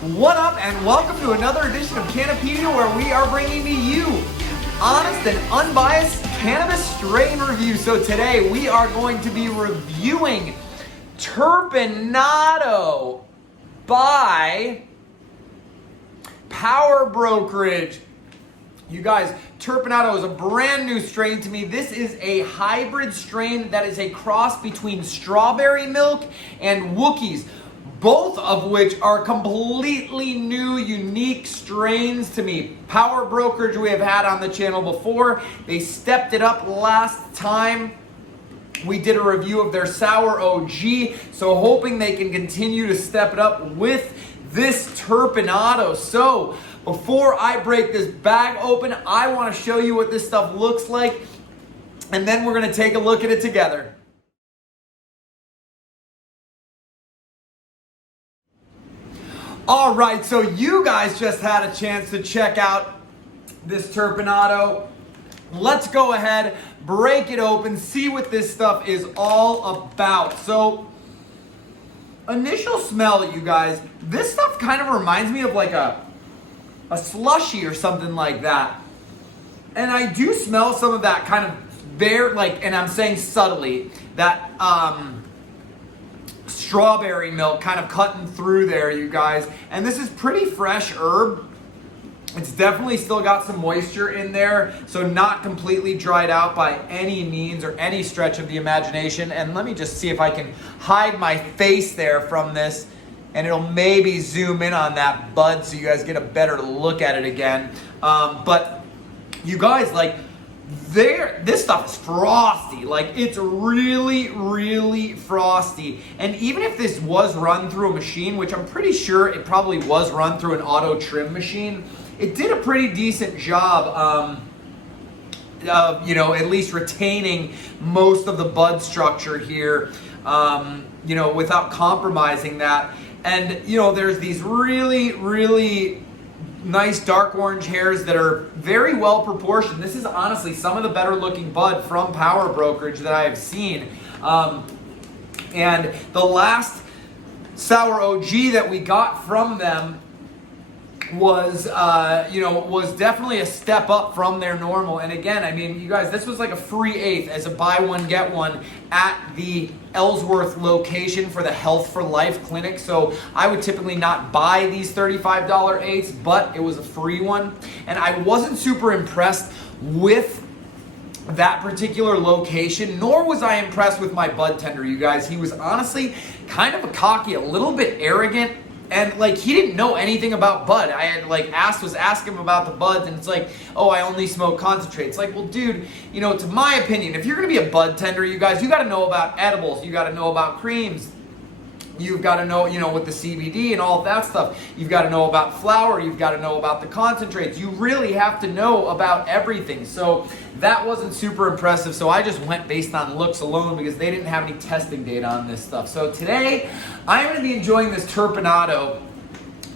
What up, and welcome to another edition of Cannapedia, where we are bringing to you honest and unbiased cannabis strain review. So today we are going to be reviewing Terpinado by Power Brokerage. You guys, Terpinado is a brand new strain to me. This is a hybrid strain that is a cross between strawberry milk and Wookiees, both of which are completely new, unique strains to me. Power Brokerage we have had on the channel before. They stepped it up last time. We did a review of their Sour OG, so hoping they can continue to step it up with this Terpinado. So before I break this bag open, I want to show you what this stuff looks like, and then we're going to take a look at it together. All right, so you guys just had a chance to check out this Terpinado. Let's go ahead, break it open, see what this stuff is all about. So, initial smell, you guys, this stuff kind of reminds me of like a slushy or something like that. And I do smell some of that kind of very, like, and I'm saying subtly, that strawberry milk kind of cutting through there, you guys. And this is pretty fresh herb. It's definitely still got some moisture in there, so not completely dried out by any means or any stretch of the imagination. And let me just see if I can hide my face there from this, and it'll maybe zoom in on that bud so you guys get a better look at it again. But you guys, like, this stuff is frosty. Like, it's really, really frosty. And even if this was run through a machine, which I'm pretty sure it probably was run through an auto trim machine, it did a pretty decent job of, you know, at least retaining most of the bud structure here, you know, without compromising that. And, you know, there's these really, really nice dark orange hairs that are very well proportioned. This is honestly some of the better looking bud from Power Brokerage that I have seen. And the last Sour OG that we got from them was, you know, was definitely a step up from their normal. And again, I mean, you guys, this was like a free eighth as a buy one, get one at the Ellsworth location for the Health for Life clinic. So I would typically not buy these $35 eighths, but it was a free one. And I wasn't super impressed with that particular location, nor was I impressed with my bud tender, you guys. He was honestly kind of a cocky, a little bit arrogant. And like, he didn't know anything about bud. I had like asked him about the buds, and it's like, oh, I only smoke concentrates. Like, well, dude, you know, to my opinion, if you're gonna be a bud tender, you guys, you gotta know about edibles, you gotta know about creams, you've got to know, you know, with the CBD and all of that stuff. You've got to know about flour. You've got to know about the concentrates. You really have to know about everything. So that wasn't super impressive. So I just went based on looks alone because they didn't have any testing data on this stuff. So today, I'm going to be enjoying this Terpinado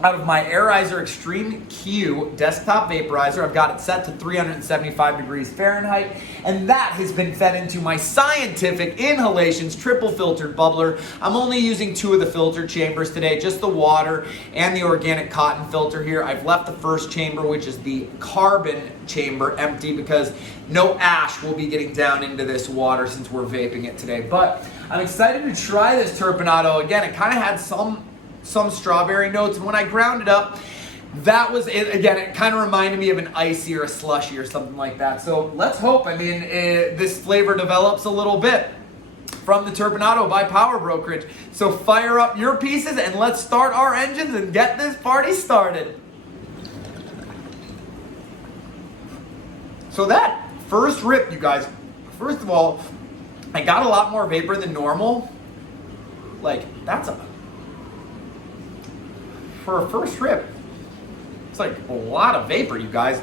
out of my Airizer Extreme Q desktop vaporizer. I've got it set to 375 degrees Fahrenheit, and that has been fed into my Scientific Inhalations triple filtered bubbler. I'm only using 2 of the filter chambers today, just the water and the organic cotton filter here. I've left the first chamber, which is the carbon chamber, empty because no ash will be getting down into this water since we're vaping it today. But I'm excited to try this Terpinado. Again, it kind of had some strawberry notes, and when I ground it up, that was it. Again, it kind of reminded me of an icy or a slushy or something like that. So let's hope, I mean, this flavor develops a little bit from the Terpinado by Power Brokerage. So fire up your pieces and let's start our engines and get this party started. So that first rip, you guys, first of all, I got a lot more vapor than normal. Like, that's for a first rip, it's like a lot of vapor, you guys,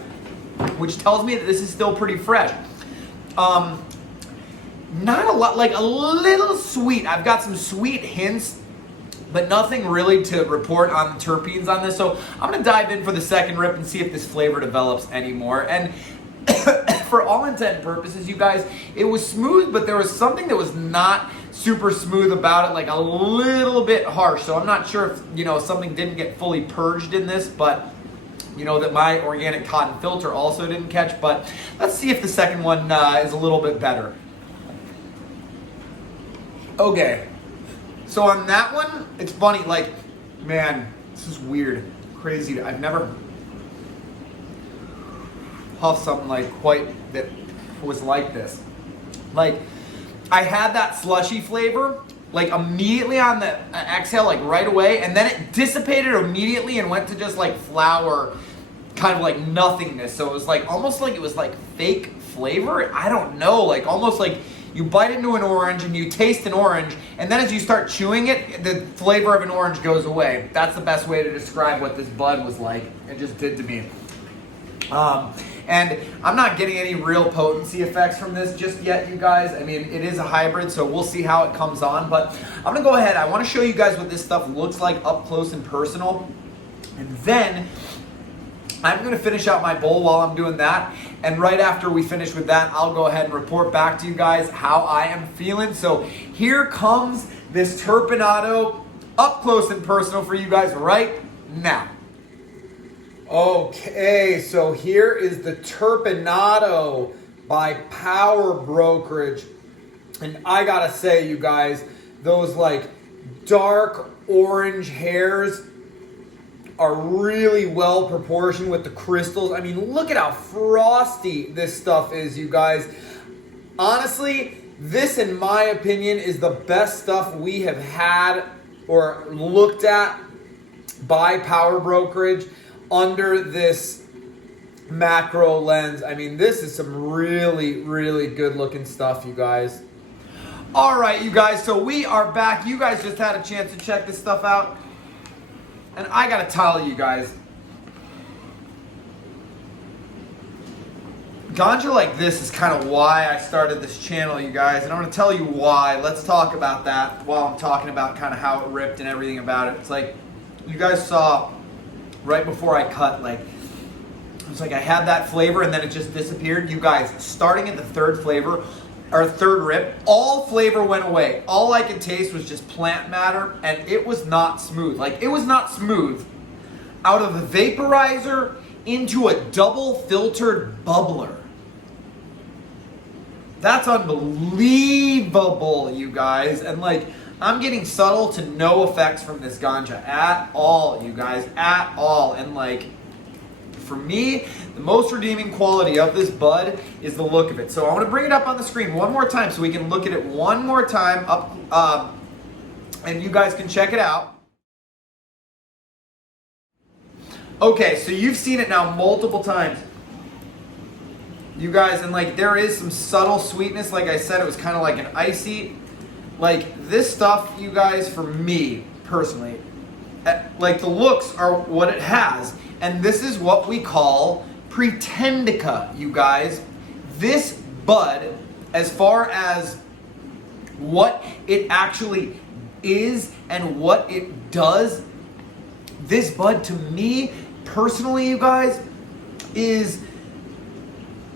which tells me that this is still pretty fresh. Not a lot, like a little sweet. I've got some sweet hints, but nothing really to report on the terpenes on this. So I'm gonna dive in for the second rip and see if this flavor develops anymore. And for all intent and purposes, you guys, it was smooth, but there was something that was not super smooth about it, like a little bit harsh. So I'm not sure if, you know, something didn't get fully purged in this, but you know that my organic cotton filter also didn't catch. But let's see if the second one is a little bit better. Okay, so on that one, it's funny, like, man, this is weird, crazy. I've never puffed something like quite that was like this. Like, I had that slushy flavor, like immediately on the exhale, like right away, and then it dissipated immediately and went to just like flour, kind of like nothingness. So it was like almost like it was like fake flavor. I don't know, like almost like you bite into an orange and you taste an orange, and then as you start chewing it, the flavor of an orange goes away. That's the best way to describe what this bud was like. It just did to me. And I'm not getting any real potency effects from this just yet, you guys. I mean, it is a hybrid, so we'll see how it comes on. But I'm gonna go ahead. I wanna show you guys what this stuff looks like up close and personal. And then I'm gonna finish out my bowl while I'm doing that. And right after we finish with that, I'll go ahead and report back to you guys how I am feeling. So here comes this Terpinado up close and personal for you guys right now. Okay, so here is the Terpinado by Power Brokerage. And I gotta say, you guys, those like dark orange hairs are really well proportioned with the crystals. I mean, look at how frosty this stuff is, you guys. Honestly, this, in my opinion, is the best stuff we have had or looked at by Power Brokerage under this macro lens. I mean, this is some really, really good looking stuff, you guys. All right, you guys, so we are back. You guys just had a chance to check this stuff out. And I gotta tell you guys, ganja like this is kind of why I started this channel, you guys. And I'm gonna tell you why. Let's talk about that while I'm talking about kind of how it ripped and everything about it. It's like, you guys saw right before I cut, like, it's like I had that flavor and then it just disappeared. You guys, starting at the third flavor, or third rip, all flavor went away. All I could taste was just plant matter, and it was not smooth. Like, it was not smooth out of the vaporizer into a double filtered bubbler. That's unbelievable, you guys. And like, I'm getting subtle to no effects from this ganja at all, you guys, at all. And like, for me, the most redeeming quality of this bud is the look of it. So I want to bring it up on the screen one more time so we can look at it one more time up, and you guys can check it out. Okay, so you've seen it now multiple times, you guys, and like there is some subtle sweetness. Like I said, it was kind of like an icy. Like this stuff, you guys, for me personally, like the looks are what it has. And this is what we call pretendica, you guys. This bud, as far as what it actually is and what it does, this bud to me personally, you guys, is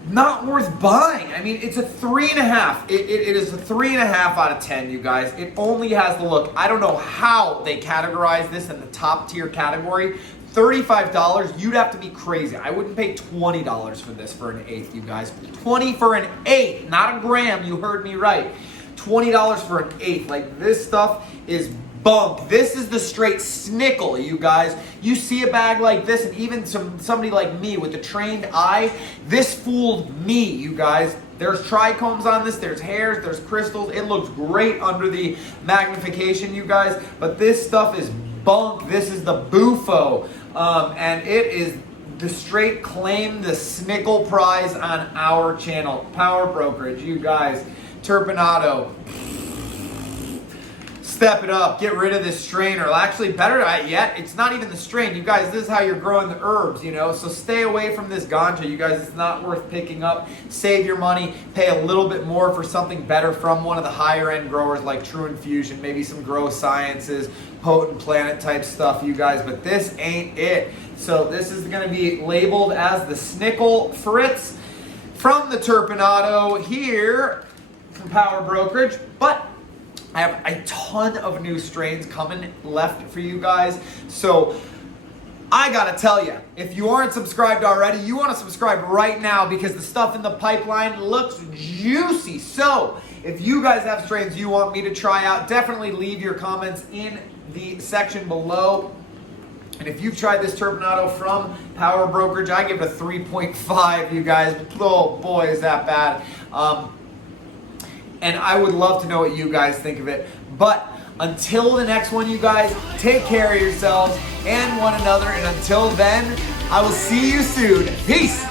not worth buying. I mean, it's a 3.5. It is a 3.5 out of 10, you guys. It only has the look. I don't know how they categorize this in the top tier category. $35, you'd have to be crazy. I wouldn't pay $20 for this for an eighth, you guys. 20 for an eighth, not a gram, you heard me right. $20 for an eighth. Like, this stuff is bunk. This is the straight snickle, you guys. You see a bag like this, and even somebody like me with a trained eye, this fooled me, you guys. There's trichomes on this, there's hairs, there's crystals. It looks great under the magnification, you guys, but this stuff is bunk. This is the Bufo, and it is the straight claim the Snickle prize on our channel. Power Brokerage, you guys. Terpinado. Step it up. Get rid of this strain, or actually better yet, it's not even the strain. You guys, this is how you're growing the herbs, you know, so stay away from this ganja, you guys. It's not worth picking up. Save your money. Pay a little bit more for something better from one of the higher end growers like True Infusion, maybe some Grow Sciences, Potent Planet type stuff, you guys, but this ain't it. So this is going to be labeled as the Snickle Fritz from the Terpinado here from Power Brokerage. But I have a ton of new strains coming left for you guys. So I gotta tell you, if you aren't subscribed already, you wanna subscribe right now because the stuff in the pipeline looks juicy. So if you guys have strains you want me to try out, definitely leave your comments in the section below. And if you've tried this Terpinado from Power Brokerage, I give it a 3.5, you guys. Oh boy, is that bad. And I would love to know what you guys think of it. But until the next one, you guys, take care of yourselves and one another. And until then, I will see you soon. Peace.